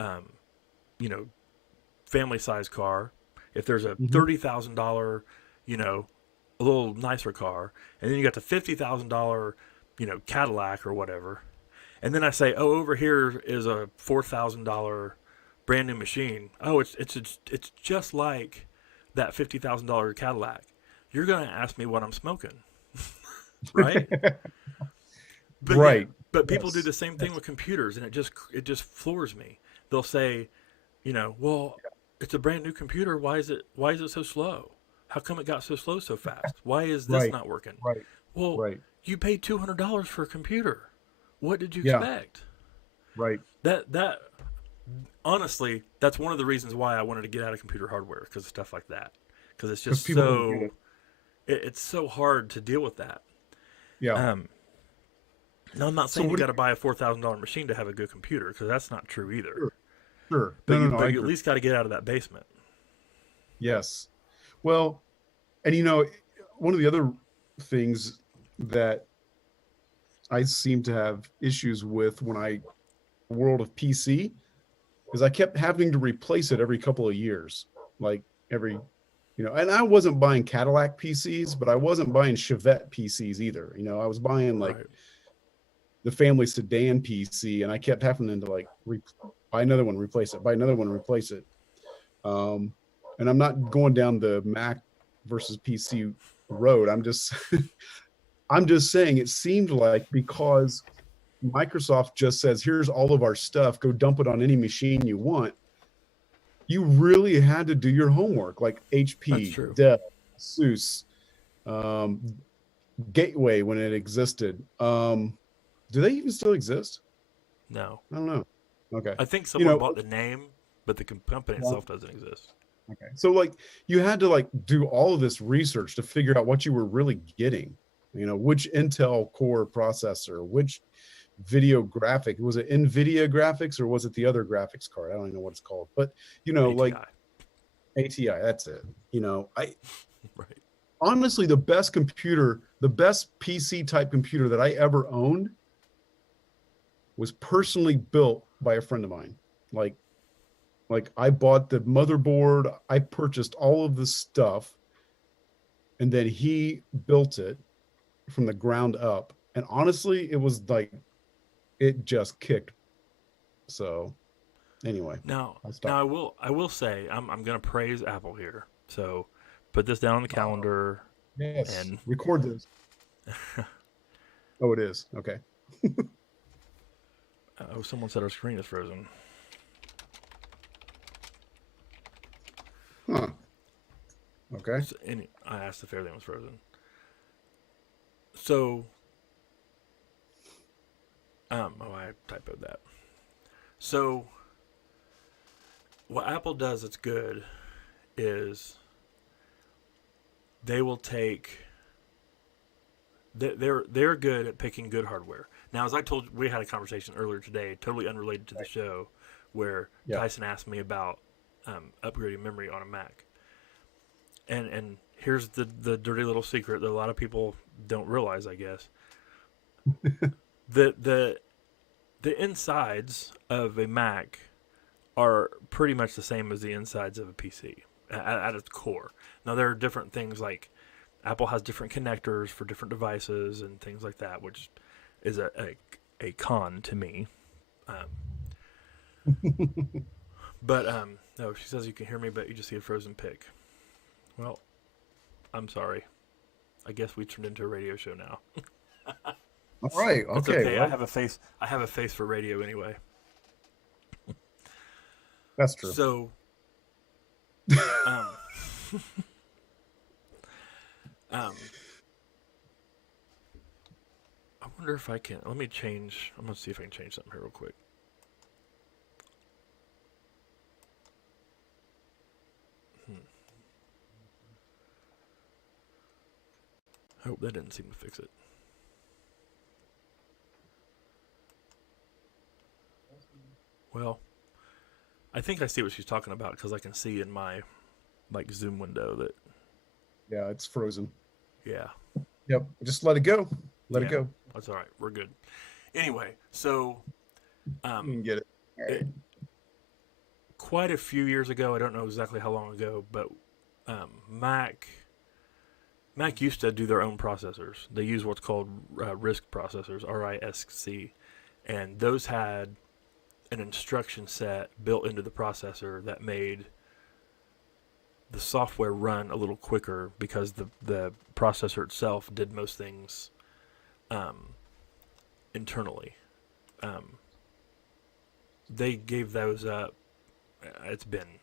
um, you know, family size car, if there's a mhm. $30,000, you know, a little nicer car, and then you got the $50,000, you know, Cadillac or whatever, and then I say, oh, over here is a $4,000 brand new machine. Oh, it's just like that $50,000 Cadillac. You're gonna ask me what I'm smoking, right? But yeah, Right. but people do Yes. the same thing Yes. with computers, and it just floors me. They'll say, you know, well, it's a brand new computer. Why is it so slow? How come it got so slow so fast? Why is this Right. not working? Right. Well, Right. you paid $200 for a computer. What did you Yeah. expect? Right. That honestly, that's one of the reasons why I wanted to get out of computer hardware because of stuff like that. Because it's Because just people don't get it. it's so hard to deal with that. Yeah. Um, now I'm not So saying you what do got to buy a $4,000 machine to have a good computer because that's not true either. sure. Sure. But No, no, you no. I but you at agree. least got to get out of that basement. Yes. Well, and one of the other things that I seem to have issues with when I world of PC is I kept having to replace it every couple of years. Like every, and I wasn't buying Cadillac PCs, but I wasn't buying Chevette PCs either. I was buying like Right. the family sedan PC, and I kept having to like buy another one, replace it, buy another one, replace it. Um, and I'm not going down the Mac versus PC road. I'm just saying it seemed like because Microsoft just says, here's all of our stuff, go dump it on any machine you want. You really had to do your homework, like That's HP, true. Dell, Asus, um, Gateway when it existed. Do they even still exist? No. I don't know. Okay. I think You someone know, bought the name, but the company well, itself doesn't exist. okay. So like you had to like do all of this research to figure out what you were really getting. Which Intel core processor, which video graphic, was it NVIDIA graphics or was it the other graphics card? I don't even know what it's called, but like ATI. ATI, that's it. I Right. honestly, the best PC type computer that I ever owned was personally built by a friend of mine. Like I bought the motherboard, I purchased all of the stuff, and then he built it from the ground up. And honestly, it was like it just kicked. So anyway, Now, I'll now stop. I will say I'm gonna praise Apple here. So put this down on the Oh, calendar yes. and Record this. Oh, it is. Okay. oh, someone said our screen is frozen. Huh. Okay. So, and I asked if everything was frozen. So, I typoed that. So, what Apple does that's good is they will take. They're good at picking good hardware. Now, as I told you, we had a conversation earlier today, totally unrelated to the show, where Yeah. Tyson asked me about upgrading memory on a Mac. And here's the dirty little secret that a lot of people don't realize, I guess. The the insides of a Mac are pretty much the same as the insides of a PC at its core. Now there are different things like Apple has different connectors for different devices and things like that, which is a con to me. But no, she says you can hear me, but you just see a frozen pic. Well, I'm sorry. I guess we turned into a radio show now. All right. That's Okay. okay. Well, I have a face. I have a face for radio anyway. that's true. So, um, um, I wonder if I can. Let me change. I'm gonna see if I can change something here real quick. I hope that didn't seem to fix it. Well, I think I see what she's talking about because I can see in my like Zoom window that Yeah, it's frozen. yeah. Yep. Just let it go. Let it Yeah. go. That's all right. We're good. Anyway, so You can get it. All right. it, quite a few years ago, I don't know exactly how long ago, but Mac used to do their own processors. They use what's called RISC processors, RISC, and those had an instruction set built into the processor that made the software run a little quicker because the processor itself did most things internally. They gave those up. It's been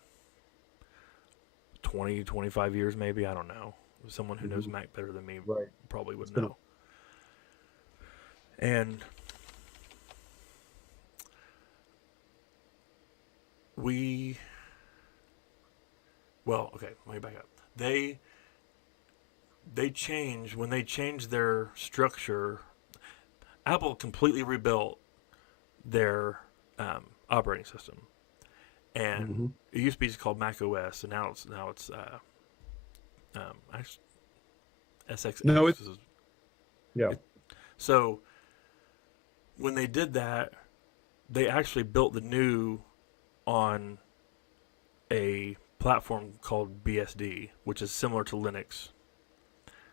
20, 25 years maybe. I don't know. Someone who knows Mac better than me Right. probably would It's been know. And okay, let me back up. They changed when they changed their structure. Apple completely rebuilt their operating system, and it used to be just called Mac OS, and now it's SXX. No, yeah. So when they did that, they actually built the new on a platform called BSD, which is similar to Linux.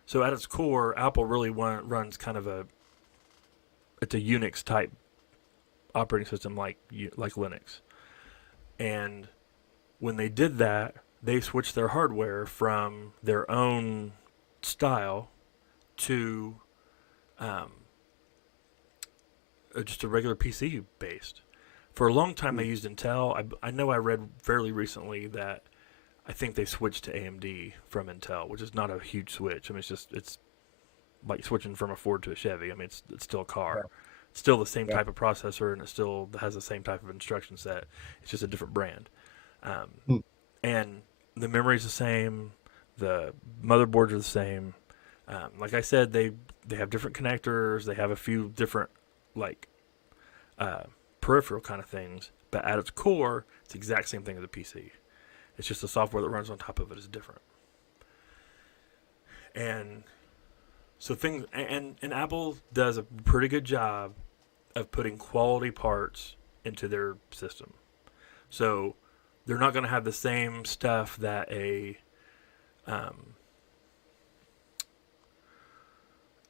So at its core, Apple really runs kind of it's a Unix type operating system like Linux. And when they did that, they switched their hardware from their own style to just a regular PC based. For a long time, they used Intel. I know I read fairly recently that I think they switched to AMD from Intel, which is not a huge switch. I mean, it's like switching from a Ford to a Chevy. I mean, it's still a car. Yeah. It's still the same type of processor, and it still has the same type of instruction set. It's just a different brand. And the memory's the same. The motherboards are the same. Like I said, they have different connectors. They have a few different like peripheral kind of things, but at its core, it's the exact same thing as a PC. It's just the software that runs on top of it is different. And so things, and Apple does a pretty good job of putting quality parts into their system. So they're not going to have the same stuff that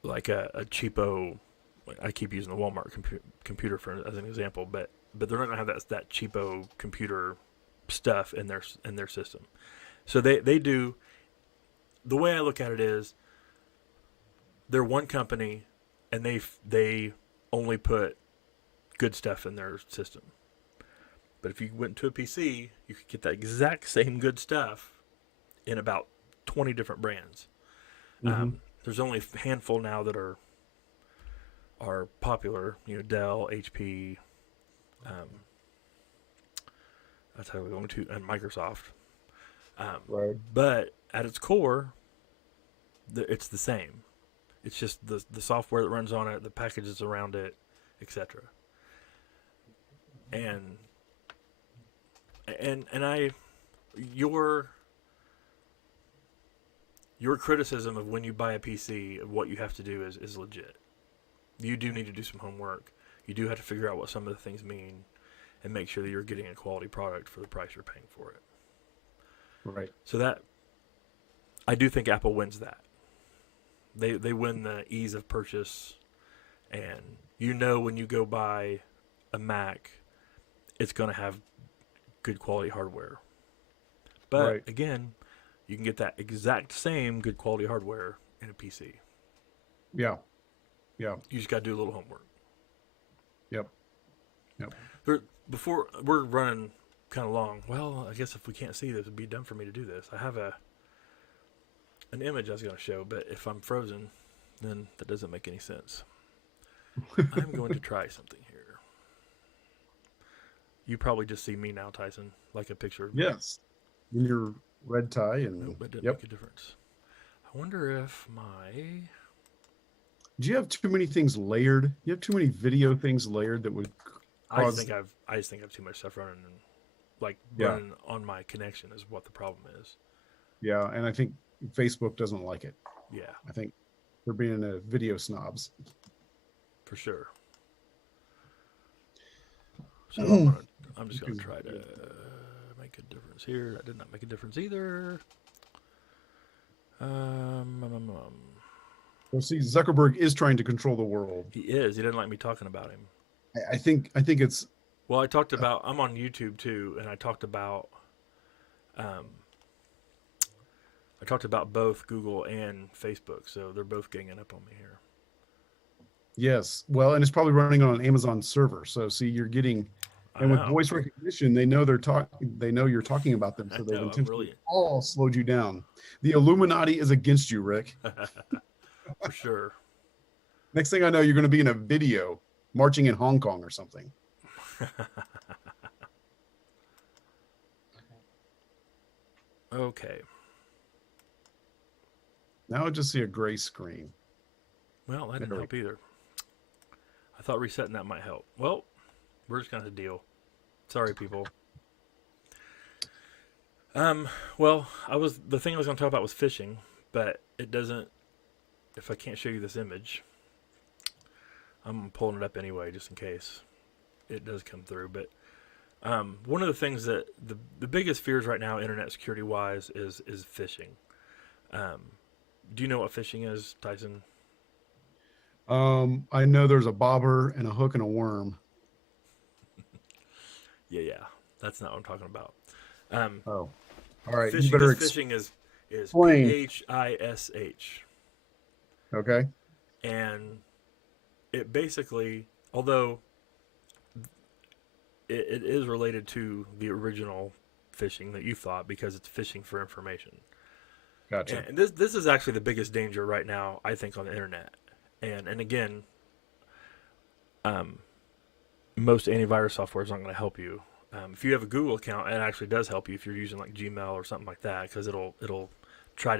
like a cheapo. I keep using the Walmart computer as an example, but they're not going to have that cheapo computer stuff in their system. So they do. The way I look at it is, they're one company, and they only put good stuff in their system. But if you went to a PC, you could get that exact same good stuff in about 20 different brands. Mm-hmm. There's only a handful now that are popular. You know, Dell, HP. That's how we're going to, and Microsoft. Right. But at its core, it's the same. It's just the software that runs on it, the packages around it, etc. And your criticism of when you buy a PC of what you have to do is legit. You do need to do some homework. You do have to figure out what some of the things mean and make sure that you're getting a quality product for the price you're paying for it. Right. So that, I do think Apple wins that. They win the ease of purchase, and you know when you go buy a Mac, it's going to have good quality hardware. But Right. again, you can get that exact same good quality hardware in a PC. Yeah. Yeah. You just got to do a little homework. Yep. Yep. Before we're running kind of long. Well, I guess if we can't see this, it'd be dumb for me to do this. I have an image I was going to show, but if I'm frozen, then that doesn't make any sense. I'm going to try something here. You probably just see me now, Tyson, like a picture of me. Yes. In your red tie and Nope, that didn't yep. make a difference. I wonder if my... Do you have too many things layered? You have too many video things layered that would I cause. just think I have too much stuff running, and Yeah. running on my connection is what the problem is. Yeah, and I think Facebook doesn't like it. Yeah, I think they're being video snobs. for sure. So I'm just gonna try to make a difference here. That did not make a difference either. Well, see, Zuckerberg is trying to control the world. He is. He doesn't like me talking about him. I think it's Well, I talked about. I'm on YouTube too, and I talked about. I talked about both Google and Facebook, so they're both ganging up on me here. yes. Well, and it's probably running on an Amazon server. So see, you're getting, and with voice recognition, they know they know you're talking about them, so they've intentionally all slowed you down. The Illuminati is against you, Rick. For sure. Next thing I know, you're going to be in a video marching in Hong Kong or something. Okay. Now I just see a gray screen. Well, that didn't help either. I thought resetting that might help. Well, we're just gonna have to deal. Sorry, people. Well, the thing I was gonna talk about was fishing, but it doesn't. If I can't show you this image, I'm pulling it up anyway, just in case it does come through. But one of the things that the biggest fears right now, internet security wise, is phishing. Do you know what phishing is, Tyson? I know there's a bobber and a hook and a worm. Yeah, that's not what I'm talking about. Oh, all right. Phishing, You better phishing is explain. PHISH. Okay. And it basically, although it is related to the original phishing that you thought, because it's phishing for information. Gotcha. And this is actually the biggest danger right now, I think, on the internet. And again, most antivirus software is not going to help you. If you have a Google account, it actually does help you if you're using like Gmail or something like that, because it'll